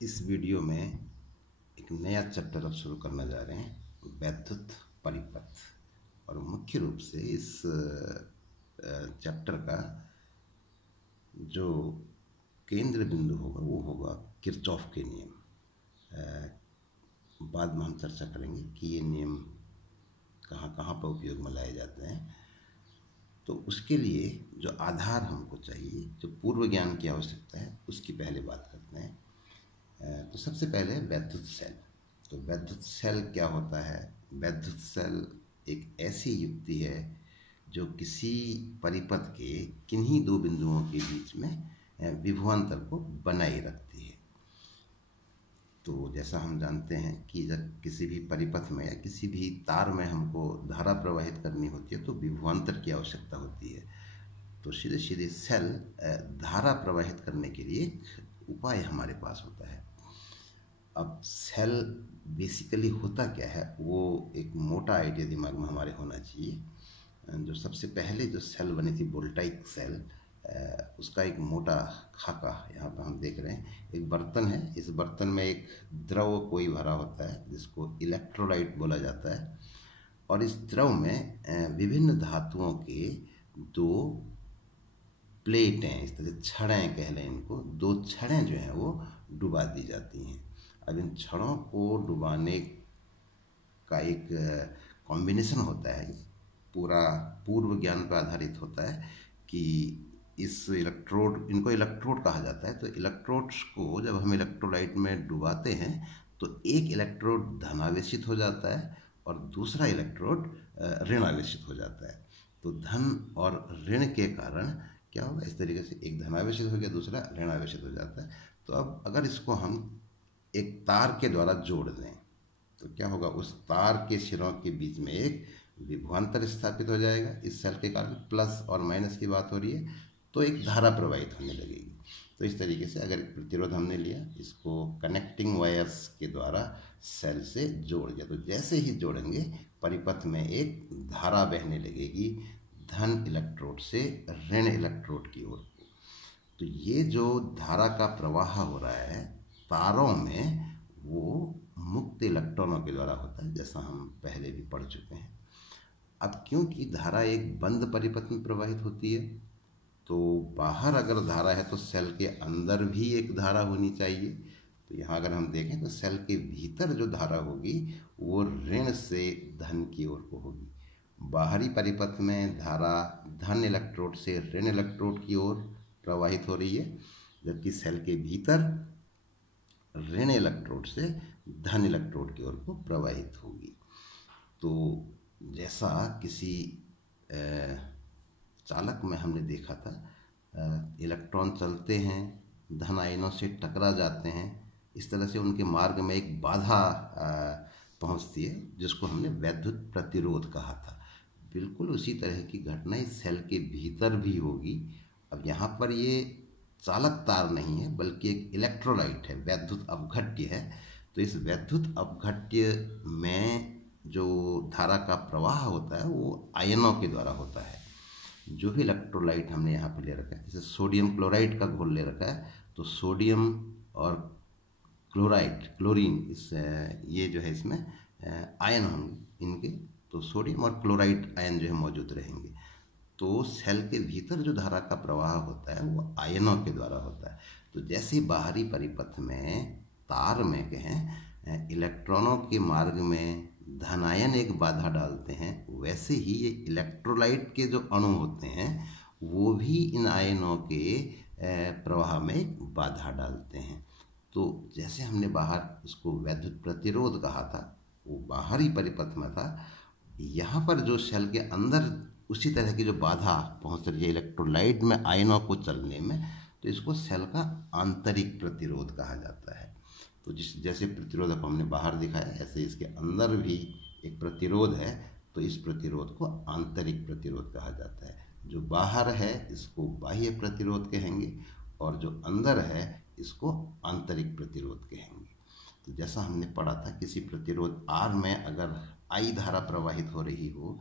इस वीडियो में एक नया चैप्टर अब शुरू करना जा रहे हैं, वैद्युत परिपथ। और मुख्य रूप से इस चैप्टर का जो केंद्र बिंदु होगा वो होगा किरचॉफ के नियम। बाद में हम चर्चा करेंगे कि ये नियम कहाँ कहाँ पर उपयोग में लाए जाते हैं। तो उसके लिए जो आधार हमको चाहिए, जो पूर्व ज्ञान की आवश्यकता है, उसकी पहले बात करते हैं। तो सबसे पहले वैद्युत सेल। तो वैद्युत सेल क्या होता है? वैद्युत सेल एक ऐसी युक्ति है जो किसी परिपथ के किन्हीं दो बिंदुओं के बीच में विभवांतर को बनाए रखती है। तो जैसा हम जानते हैं कि जब किसी भी परिपथ में या किसी भी तार में हमको धारा प्रवाहित करनी होती है तो विभवांतर की आवश्यकता होती है। तो सीधे सीधे सेल धारा प्रवाहित करने के लिए एक उपाय हमारे पास होता है। अब सेल बेसिकली होता क्या है, वो एक मोटा आइडिया दिमाग में हमारे होना चाहिए। जो सबसे पहले जो सेल बनी थी, वोल्टाइक सेल, उसका एक मोटा खाका यहाँ पर हम देख रहे हैं। एक बर्तन है, इस बर्तन में एक द्रव कोई भरा होता है जिसको इलेक्ट्रोलाइट बोला जाता है। और इस द्रव में विभिन्न धातुओं के दो प्लेटें, इस तरह छड़ें कह लें इनको, दो छड़ें जो हैं वो डुबा दी जाती हैं। अब इन छड़ों को डुबाने का एक कॉम्बिनेशन होता है, पूरा पूर्व ज्ञान पर आधारित होता है कि इस इलेक्ट्रोड, इनको इलेक्ट्रोड कहा जाता है। तो इलेक्ट्रोड्स को जब हम इलेक्ट्रोलाइट में डुबाते हैं तो एक इलेक्ट्रोड धनावेशित हो जाता है और दूसरा इलेक्ट्रोड ऋणावेशित हो जाता है। तो धन और ऋण के कारण क्या होगा, इस तरीके से एक धनावेशित हो गया, दूसरा ऋणावेशित हो जाता है। तो अब अगर इसको हम एक तार के द्वारा जोड़ दें तो क्या होगा, उस तार के सिरों के बीच में एक विभवांतर स्थापित हो जाएगा। इस सेल के कारण प्लस और माइनस की बात हो रही है, तो एक धारा प्रवाहित होने लगेगी। तो इस तरीके से अगर एक प्रतिरोध हमने लिया, इसको कनेक्टिंग वायर्स के द्वारा सेल से जोड़ दिया, तो जैसे ही जोड़ेंगे परिपथ में एक धारा बहने लगेगी धन इलेक्ट्रोड से ऋण इलेक्ट्रोड की ओर। तो ये जो धारा का प्रवाह हो रहा है तारों में, वो मुक्त इलेक्ट्रॉनों के द्वारा होता है, जैसा हम पहले भी पढ़ चुके हैं। अब क्योंकि धारा एक बंद परिपथ में प्रवाहित होती है, तो बाहर अगर धारा है तो सेल के अंदर भी एक धारा होनी चाहिए। तो यहाँ अगर हम देखें तो सेल के भीतर जो धारा होगी वो ऋण से धन की ओर को होगी। बाहरी परिपथ में धारा धन इलेक्ट्रोड से ऋण इलेक्ट्रोड की ओर प्रवाहित हो रही है, जबकि सेल के भीतर ऋण इलेक्ट्रोड से धन इलेक्ट्रोड की ओर को प्रवाहित होगी। तो जैसा किसी चालक में हमने देखा था, इलेक्ट्रॉन चलते हैं, धन आयनों से टकरा जाते हैं, इस तरह से उनके मार्ग में एक बाधा पहुंचती है जिसको हमने वैद्युत प्रतिरोध कहा था। बिल्कुल उसी तरह की घटना इस सेल के भीतर भी होगी। अब यहाँ पर ये चालक तार नहीं है बल्कि एक इलेक्ट्रोलाइट है, वैद्युत अपघट्य है। तो इस वैद्युत अपघट्य में जो धारा का प्रवाह होता है वो आयनों के द्वारा होता है। जो भी इलेक्ट्रोलाइट हमने यहाँ पर ले रखा है, जैसे सोडियम क्लोराइड का घोल ले रखा है, तो सोडियम और क्लोरीन, इस ये जो है इसमें आयन होंगे इनके, तो सोडियम और क्लोराइड आयन जो है मौजूद रहेंगे। तो सेल के भीतर जो धारा का प्रवाह होता है वो आयनों के द्वारा होता है। तो जैसे बाहरी परिपथ में तार में कहें इलेक्ट्रॉनों के मार्ग में धनायन एक बाधा डालते हैं, वैसे ही ये इलेक्ट्रोलाइट के जो अणु होते हैं वो भी इन आयनों के प्रवाह में एक बाधा डालते हैं। तो जैसे हमने बाहर इसको वैद्युत प्रतिरोध कहा था, वो बाहरी परिपथ में था। यहाँ पर जो सेल के अंदर उसी तरह की जो बाधा पहुँच रही है इलेक्ट्रोलाइट में आयनों को चलने में, तो इसको सेल का आंतरिक प्रतिरोध कहा जाता है। तो जैसे प्रतिरोधक को हमने बाहर दिखाया, ऐसे इसके अंदर भी एक प्रतिरोध है, तो इस प्रतिरोध को आंतरिक प्रतिरोध कहा जाता है। जो बाहर है इसको बाह्य प्रतिरोध कहेंगे और जो अंदर है इसको आंतरिक प्रतिरोध कहेंगे। तो जैसा हमने पढ़ा था, किसी प्रतिरोध R में अगर I धारा प्रवाहित हो रही हो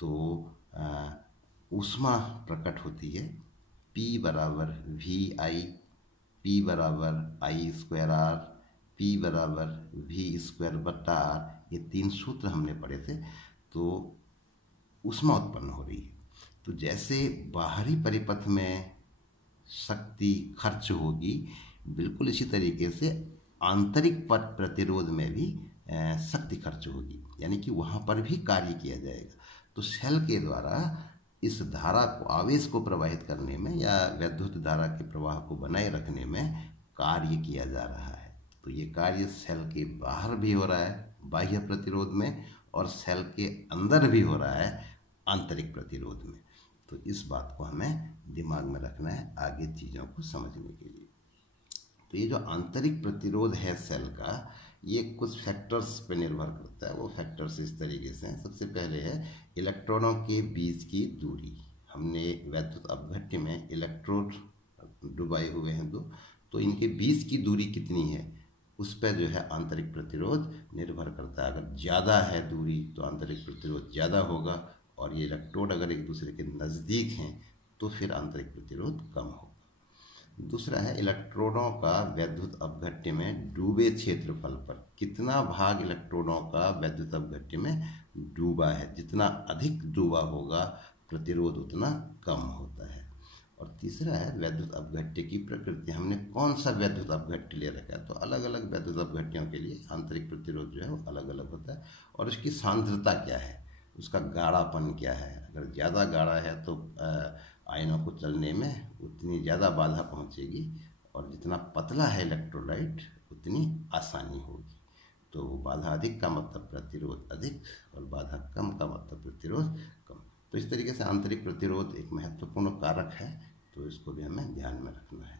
तो ऊष्मा प्रकट होती है, P बराबर VI P बराबर आई स्क्वायर आर, P बराबर V स्क्वायर बटा आर, ये 3 सूत्र हमने पढ़े थे, तो ऊष्मा उत्पन्न हो रही है। तो जैसे बाहरी परिपथ में शक्ति खर्च होगी, बिल्कुल इसी तरीके से आंतरिक पथ प्रतिरोध में भी शक्ति खर्च होगी, यानी कि वहाँ पर भी कार्य किया जाएगा। तो सेल के द्वारा इस धारा को, आवेश को प्रवाहित करने में या वैद्युत धारा के प्रवाह को बनाए रखने में कार्य किया जा रहा है। तो ये कार्य सेल के बाहर भी हो रहा है बाह्य प्रतिरोध में, और सेल के अंदर भी हो रहा है आंतरिक प्रतिरोध में। तो इस बात को हमें दिमाग में रखना है आगे चीज़ों को समझने के लिए। तो ये जो आंतरिक प्रतिरोध है सेल का, ये कुछ फैक्टर्स पे निर्भर करता है। वो फैक्टर्स इस तरीके से हैं। सबसे पहले है इलेक्ट्रॉनों के बीच की दूरी। हमने वैद्युत अपघट्य में इलेक्ट्रोड डुबाए हुए हैं दो, तो इनके बीच की दूरी कितनी है उस पर जो है आंतरिक प्रतिरोध निर्भर करता है। अगर ज़्यादा है दूरी तो आंतरिक प्रतिरोध ज़्यादा होगा, और ये इलेक्ट्रोड अगर एक दूसरे के नज़दीक हैं तो फिर आंतरिक प्रतिरोध कम होगा। दूसरा है इलेक्ट्रॉनों का वैद्युत अपघट्य में डूबे क्षेत्रफल पर कितना भाग इलेक्ट्रॉनों का वैद्युत अपघट्य में डूबा है। जितना अधिक डूबा होगा प्रतिरोध उतना कम होता है। और तीसरा है वैद्युत अपघट्य की प्रकृति। हमने कौन सा वैद्युत अपघट्य ले रखा है, तो अलग अलग वैद्युत अपघट्यों के लिए आंतरिक प्रतिरोध जो है वो अलग अलग होता है। और उसकी सांद्रता क्या है, उसका गाढ़ापन क्या है। अगर ज़्यादा गाढ़ा है तो आयनों को चलने में उतनी ज़्यादा बाधा पहुँचेगी, और जितना पतला है इलेक्ट्रोलाइट उतनी आसानी होगी। तो बाधा अधिक का मतलब प्रतिरोध अधिक, और बाधा कम का मतलब प्रतिरोध कम। तो इस तरीके से आंतरिक प्रतिरोध एक महत्वपूर्ण कारक है, तो इसको भी हमें ध्यान में रखना है।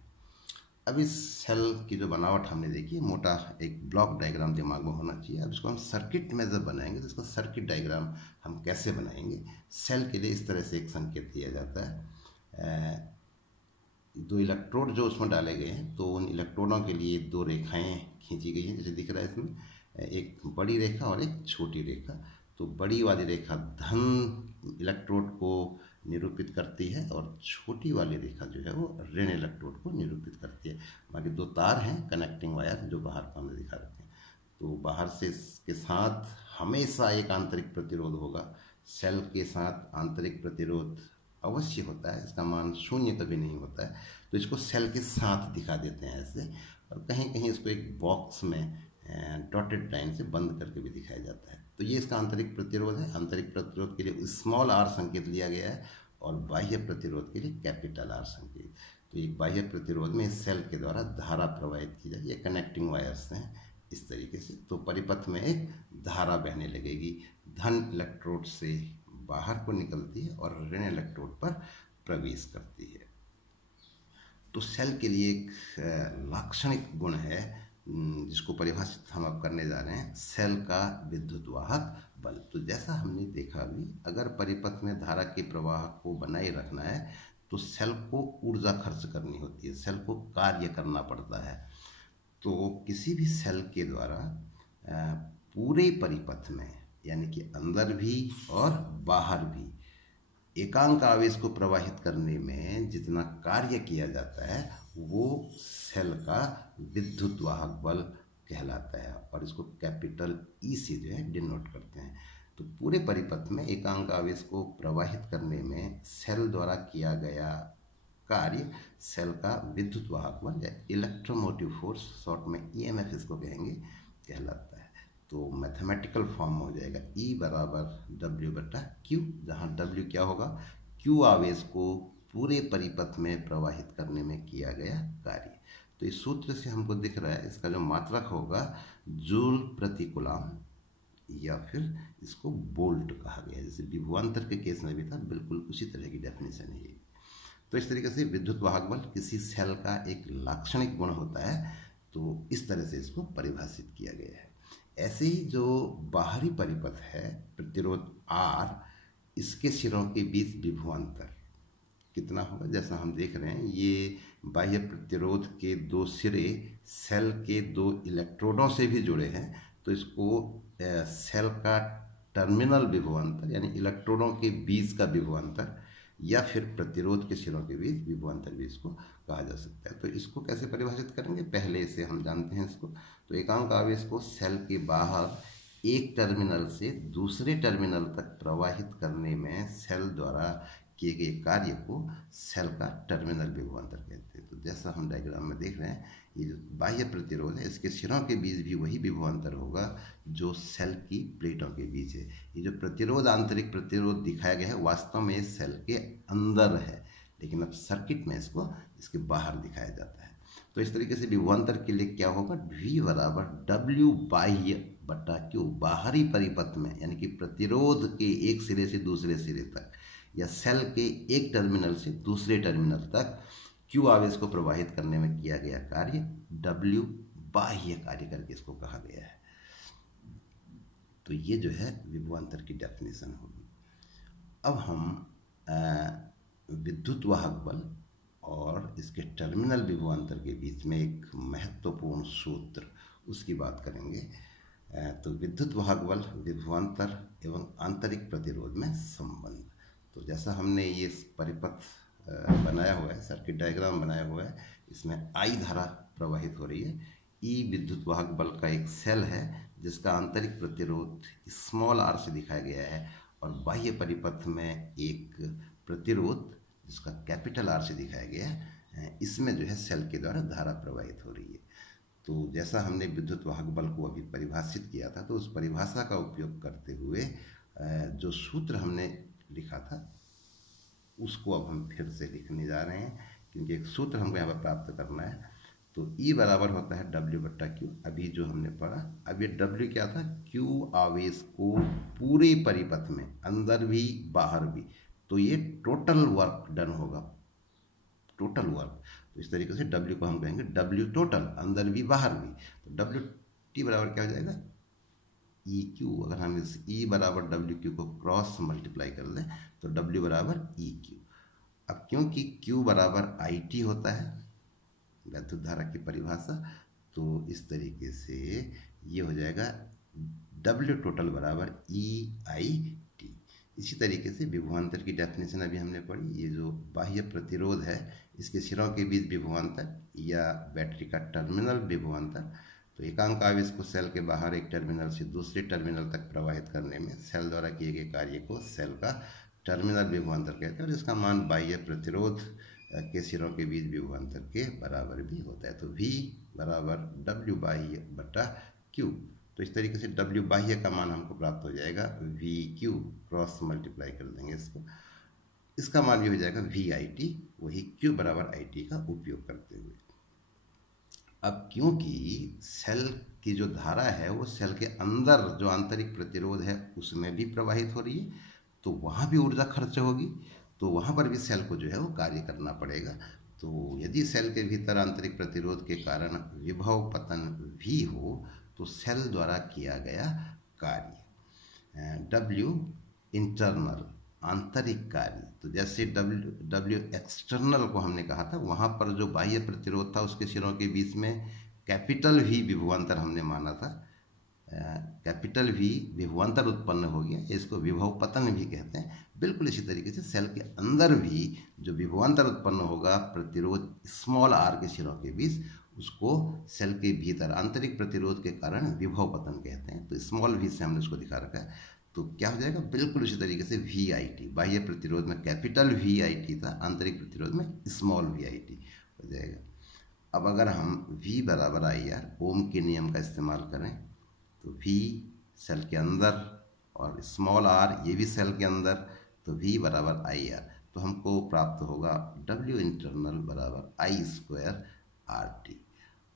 अब इस सेल की जो बनावट हमने देखी, मोटा एक ब्लॉक डायग्राम दिमाग में होना चाहिए। अब इसको हम सर्किट में जब बनाएंगे तो इसका सर्किट डायग्राम हम कैसे बनाएंगे। सेल के लिए इस तरह से एक संकेत दिया जाता है। दो इलेक्ट्रोड जो उसमें डाले गए हैं, तो उन इलेक्ट्रोडों के लिए दो रेखाएं खींची गई हैं, जैसे दिख रहा है इसमें, एक बड़ी रेखा और एक छोटी रेखा। तो बड़ी वाली रेखा धन इलेक्ट्रोड को निरूपित करती है, और छोटी वाली रेखा जो है वो ऋण इलेक्ट्रोड को निरूपित करती है। बाकी दो तार हैं कनेक्टिंग वायर जो बाहर को हमने दिखा रखे हैं। तो बाहर से इसके साथ हमेशा एक आंतरिक प्रतिरोध होगा। सेल के साथ आंतरिक प्रतिरोध अवश्य होता है, इसका मान शून्य कभी नहीं होता है। तो इसको सेल के साथ दिखा देते हैं ऐसे, और कहीं कहीं इसको एक बॉक्स में डॉटेड लाइन से बंद करके भी दिखाया जाता है। तो ये इसका आंतरिक प्रतिरोध है। आंतरिक प्रतिरोध के लिए स्मॉल आर संकेत लिया गया है, और बाह्य प्रतिरोध के लिए कैपिटल आर संकेत। तो एक बाह्य प्रतिरोध में इस सेल के द्वारा धारा प्रवाहित की जाएगी। ये कनेक्टिंग वायर्स हैं इस तरीके से। तो परिपथ में एक धारा बहने लगेगी, धन इलेक्ट्रोड से बाहर को निकलती है और ऋण इलेक्ट्रोड पर प्रवेश करती है। तो सेल के लिए एक लाक्षणिक गुण है जिसको परिभाषित हम अब करने जा रहे हैं, सेल का विद्युत वाहक बल। तो जैसा हमने देखा अभी, अगर परिपथ में धारा के प्रवाह को बनाए रखना है तो सेल को ऊर्जा खर्च करनी होती है, सेल को कार्य करना पड़ता है। तो किसी भी सेल के द्वारा पूरे परिपथ में, यानी कि अंदर भी और बाहर भी, एकांक आवेश को प्रवाहित करने में जितना कार्य किया जाता है वो सेल का विद्युत वाहक बल कहलाता है, और इसको कैपिटल ई से जो है डिनोट करते हैं। तो पूरे परिपथ में एकांक आवेश को प्रवाहित करने में सेल द्वारा किया गया कार्य सेल का विद्युत वाहक बल या इलेक्ट्रोमोटिव फोर्स, शॉर्ट में ईएमएफ इसको कहेंगे, कहलाता है। तो मैथमेटिकल फॉर्म हो जाएगा E बराबर W बटा Q, जहाँ W क्या होगा, Q आवेश को पूरे परिपथ में प्रवाहित करने में किया गया कार्य। तो इस सूत्र से हमको दिख रहा है इसका जो मात्रक होगा जूल प्रति कूलम, या फिर इसको वोल्ट कहा गया, जैसे विभवांतर के केस में भी था, बिल्कुल उसी तरह की डेफिनेशन है ये। तो इस तरीके से विद्युत वाहक बल किसी सेल का एक लाक्षणिक गुण होता है, तो इस तरह से इसको परिभाषित किया गया है। ऐसे ही जो बाहरी परिपथ है प्रतिरोध R, इसके सिरों के बीच विभवांतर कितना होगा, जैसा हम देख रहे हैं ये बाह्य प्रतिरोध के दो सिरे सेल के दो इलेक्ट्रोडों से भी जुड़े हैं, तो इसको सेल का टर्मिनल विभवांतर यानी इलेक्ट्रोडों के बीच का विभवांतर या फिर प्रतिरोध के सिरों के बीच विभवांतर भी इसको कहा जा सकता है। तो इसको कैसे परिभाषित करेंगे, पहले से हम जानते हैं इसको। तो एकांक आवेश को सेल के बाहर एक टर्मिनल से दूसरे टर्मिनल तक प्रवाहित करने में सेल द्वारा किए गए कार्य को सेल का टर्मिनल विभवांतर कहते हैं। तो जैसा हम डायग्राम में देख रहे हैं, ये जो बाह्य प्रतिरोध है इसके सिरों के बीच भी वही विभवांतर होगा जो सेल की प्लेटों के बीच है। ये जो प्रतिरोध, आंतरिक प्रतिरोध दिखाया गया है, वास्तव में सेल के अंदर है, लेकिन अब सर्किट में इसको इसके बाहर दिखाया जाता है। तो इस तरीके से विभवांतर के लिए क्या होगा, V बराबर W बाह्य बटा Q, बाहरी परिपथ में यानी कि प्रतिरोध के एक सिरे से दूसरे सिरे तक या सेल के एक टर्मिनल से दूसरे टर्मिनल तक Q आवेश को प्रवाहित करने में किया गया कार्य W बाह्य कार्य करके इसको कहा गया है। तो ये जो है विभवांतर की डेफिनेशन होगी। अब हम विद्युत वाहक बल और इसके टर्मिनल विभवांतर के बीच में एक महत्वपूर्ण सूत्र, उसकी बात करेंगे। तो विद्युत वाहक बल, विभवांतर एवं आंतरिक प्रतिरोध में संबंध। तो जैसा हमने ये परिपथ बनाया हुआ है, सर्किट डायग्राम बनाया हुआ है, इसमें I धारा प्रवाहित हो रही है। E विद्युत वाहक बल का एक सेल है जिसका आंतरिक प्रतिरोध स्मॉल r से दिखाया गया है और बाह्य परिपथ में एक प्रतिरोध जिसका कैपिटल R से दिखाया गया है। इसमें जो है सेल के द्वारा धारा प्रवाहित हो रही है। तो जैसा हमने विद्युत वाहक बल को अभी परिभाषित किया था, तो उस परिभाषा का उपयोग करते हुए जो सूत्र हमने लिखा था उसको अब हम फिर से लिखने जा रहे हैं, क्योंकि एक सूत्र हमको यहाँ पर प्राप्त करना है। तो E बराबर होता है W बट्टा Q, अभी जो हमने पढ़ा। अब ये W क्या था, Q आवेश को पूरे परिपथ में अंदर भी बाहर भी, तो ये टोटल वर्क डन होगा, टोटल वर्क। तो इस तरीके से W को हम कहेंगे W टोटल, अंदर भी बाहर भी। तो W T बराबर क्या हो जाएगा, EQ। अगर हम इस E बराबर WQ को क्रॉस मल्टीप्लाई कर दें तो W बराबर EQ। अब क्योंकि Q बराबर IT होता है विद्युत धारा की परिभाषा, तो इस तरीके से ये हो जाएगा W टोटल बराबर EIT। इसी तरीके से विभवांतर की डेफिनेशन अभी हमने पढ़ी। ये जो बाह्य प्रतिरोध है इसके सिरों के बीच विभवांतर या बैटरी का टर्मिनल विभवांतर। तो एकांक आवेश को सेल के बाहर एक टर्मिनल से दूसरे टर्मिनल तक प्रवाहित करने में सेल द्वारा किए गए कार्य को सेल का टर्मिनल विभवांतर कहते हैं और इसका मान बाह्य प्रतिरोध के सिरों के बीच विभवांतर के बराबर भी होता है। तो V बराबर W बाह्य बटा Q। तो इस तरीके से W बाह्य का मान हमको प्राप्त हो जाएगा VQ, क्रॉस मल्टीप्लाई कर देंगे इसको, इसका मान भी हो जाएगा VIT, वही Q बराबर IT का उपयोग करते हुए। अब क्योंकि सेल की जो धारा है वो सेल के अंदर जो आंतरिक प्रतिरोध है उसमें भी प्रवाहित हो रही है, तो वहाँ भी ऊर्जा खर्च होगी, तो वहाँ पर भी सेल को जो है वो कार्य करना पड़ेगा। तो यदि सेल के भीतर आंतरिक प्रतिरोध के कारण विभव पतन भी हो तो सेल द्वारा किया गया कार्य W इंटरनल, आंतरिक कार्य। तो जैसे W एक्सटर्नल को हमने कहा था, वहाँ पर जो बाह्य प्रतिरोध था उसके सिरों के बीच में कैपिटल V विभवांतर हमने माना था, कैपिटल V विभवांतर उत्पन्न हो गया, इसको विभव पतन भी कहते हैं। बिल्कुल इसी तरीके से सेल के अंदर भी जो विभवांतर उत्पन्न होगा प्रतिरोध स्मॉल r के सिरों के बीच, उसको सेल के भीतर आंतरिक प्रतिरोध के कारण विभव पतन कहते हैं। तो स्मॉल v से हमने उसको दिखा रखा है। तो क्या हो जाएगा, बिल्कुल इसी तरीके से VIT, बाह्य प्रतिरोध में कैपिटल VIT था, आंतरिक प्रतिरोध में स्मॉल VIT हो जाएगा। अब अगर हम V बराबर IR ओम के नियम का इस्तेमाल करें तो V सेल के अंदर और स्मॉल r ये भी सेल के अंदर, तो V बराबर IR, तो हमको प्राप्त होगा W इंटरनल बराबर I स्क्वायर RT।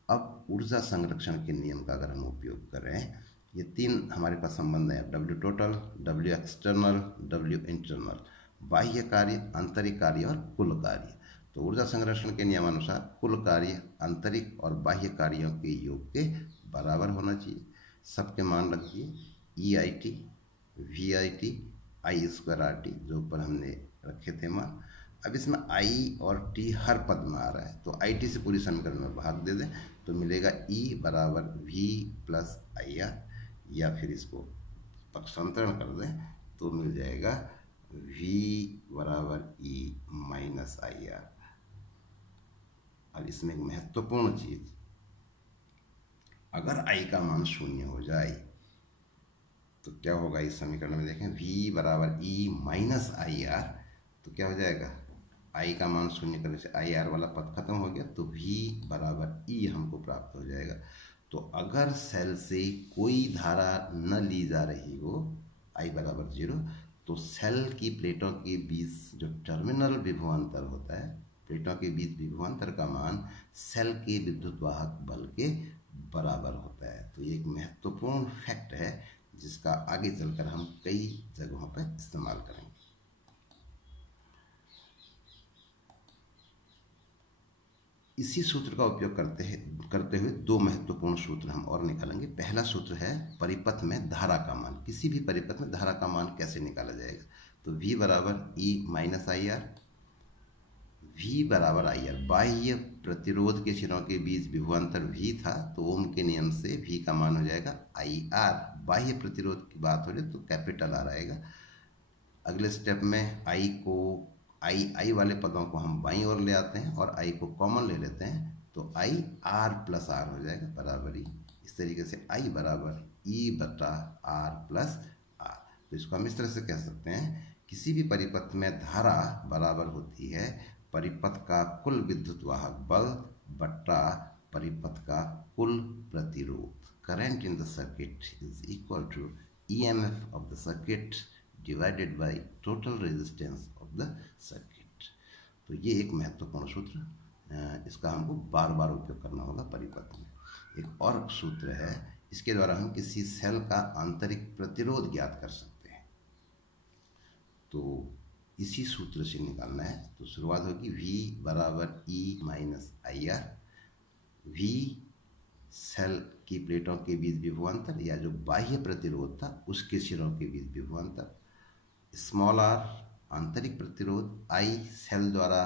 अब ऊर्जा संरक्षण के नियम का अगर हम उपयोग करें, ये तीन हमारे पास संबंध है, W total, W external, W internal, बाह्य कार्य, आंतरिक कार्य और कुल कार्य। तो ऊर्जा संरक्षण के नियमानुसार कुल कार्य आंतरिक और बाह्य कार्यों के योग के बराबर होना चाहिए। सबके मान रख दिए, EIT, VIT, I square RT, जो ऊपर हमने रखे थे मान। अब इसमें I और T हर पद में आ रहा है, तो IT से पूरी समीकरण में भाग दे दें तो मिलेगा E बराबर V प्लस IR, या फिर इसको पक्षांतरण कर दें तो मिल जाएगा V बराबर E माइनस आई आर। अब इसमें एक महत्वपूर्ण चीज, अगर I का मान शून्य हो जाए तो क्या होगा इस समीकरण में, देखें V बराबर E माइनस आई आर, तो क्या हो जाएगा, I का मान शून्य करने से आई आर वाला पद खत्म हो गया, तो V बराबर E हमको प्राप्त हो जाएगा। तो अगर सेल से कोई धारा न ली जा रही हो, I बराबर 0, तो सेल की प्लेटों के बीच जो टर्मिनल विभवांतर होता है, प्लेटों के बीच विभवांतर का मान सेल के विद्युत वाहक बल के बराबर होता है। तो ये एक महत्वपूर्ण फैक्ट है जिसका आगे चलकर हम कई जगहों पर इस्तेमाल करेंगे। इसी सूत्र का उपयोग करते हुए दो महत्वपूर्ण सूत्र हम और निकालेंगे। पहला सूत्र है परिपथ में धारा का मान। किसी भी परिपथ में धारा का मान कैसे निकाला जाएगा, तो V बराबर E minus I R, V बराबर आई आर, बाह्य प्रतिरोध के सिरों के बीच विभवांतर V था, तो ओम के नियम से V का मान हो जाएगा आई आर। बाह्य प्रतिरोध की बात हो जाए तो कैपिटल आर आएगा। अगले स्टेप में आई वाले पदों को हम बाईं ओर ले आते हैं और I को कॉमन ले लेते हैं, तो आई आर प्लस आर हो जाएगा बराबर ही। इस तरीके से I बराबर E बटा आर प्लस आर। तो इसको हम इस तरह से कह सकते हैं, किसी भी परिपथ में धारा बराबर होती है परिपथ का कुल विद्युत वाहक बल बटा परिपथ का कुल प्रतिरोध। Current in the circuit is equal to EMF of the circuit divided by total resistance of the circuit. तो ये एक महत्वपूर्ण सूत्र, इसका हमको बार बार उपयोग करना होगा परिपथ में। एक और सूत्र है, इसके द्वारा हम किसी सेल का आंतरिक प्रतिरोध ज्ञात कर सकते हैं। तो इसी सूत्र से निकालना है, तो शुरुआत होगी V बराबर E minus I R. V cell की प्लेटों के बीच विभवांतर या जो बाह्य प्रतिरोध था उसके सिरों के बीच विभवांतर, स्मॉल r आंतरिक प्रतिरोध, I सेल द्वारा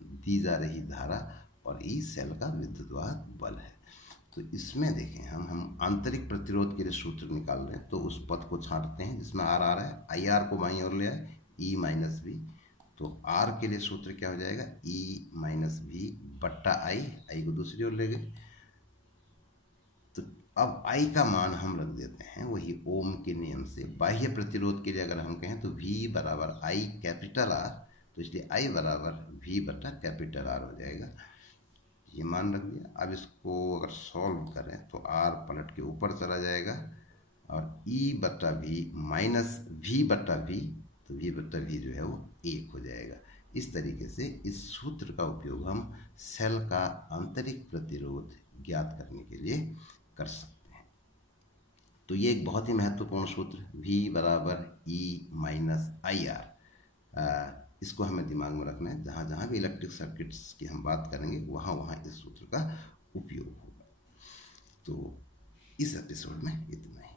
दी जा रही धारा और E सेल का विद्युत वाहक बल है। तो इसमें देखें हम आंतरिक प्रतिरोध के लिए सूत्र निकाल रहे हैं, तो उस पद को छांटते हैं जिसमें R आ रहा है, आई आर को बाईं ओर ले आए, E माइनस V। तो R के लिए सूत्र क्या हो जाएगा, E माइनस V बट्टा I को दूसरी ओर ले गए। तो अब I का मान हम रख देते हैं वही ओम के नियम से। बाह्य प्रतिरोध के लिए अगर हम कहें तो V बराबर I कैपिटल R, तो इसलिए I बराबर V बटा कैपिटल R हो जाएगा। ये मान रख दिया। अब इसको अगर सॉल्व करें तो R पलट के ऊपर चला जाएगा और E बटा V माइनस V बटा V, तो V बटा V जो है वो 1 हो जाएगा। इस तरीके से इस सूत्र का उपयोग हम सेल का आंतरिक प्रतिरोध ज्ञात करने के लिए कर सकते हैं। तो ये एक बहुत ही महत्वपूर्ण सूत्र, V बराबर E माइनस आई आर, इसको हमें दिमाग में रखना है। जहाँ जहाँ भी इलेक्ट्रिक सर्किट्स की हम बात करेंगे वहाँ वहाँ इस सूत्र का उपयोग होगा। तो इस एपिसोड में इतना ही।